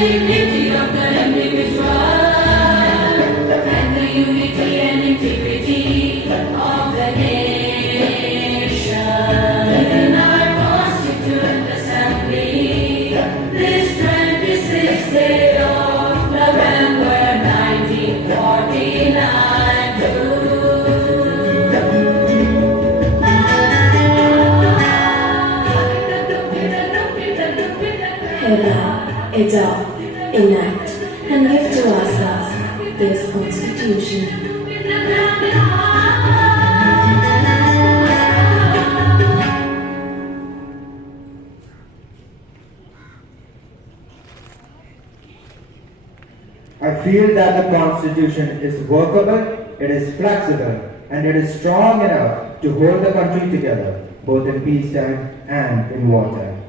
dignity of the individual and the unity and integrity of the nation. In our Constituent Assembly, this 26th day of November 1949. Adopt, enact, and give to ourselves this Constitution. I feel that the Constitution is workable, it is flexible, and it is strong enough to hold the country together, both in peacetime and in wartime.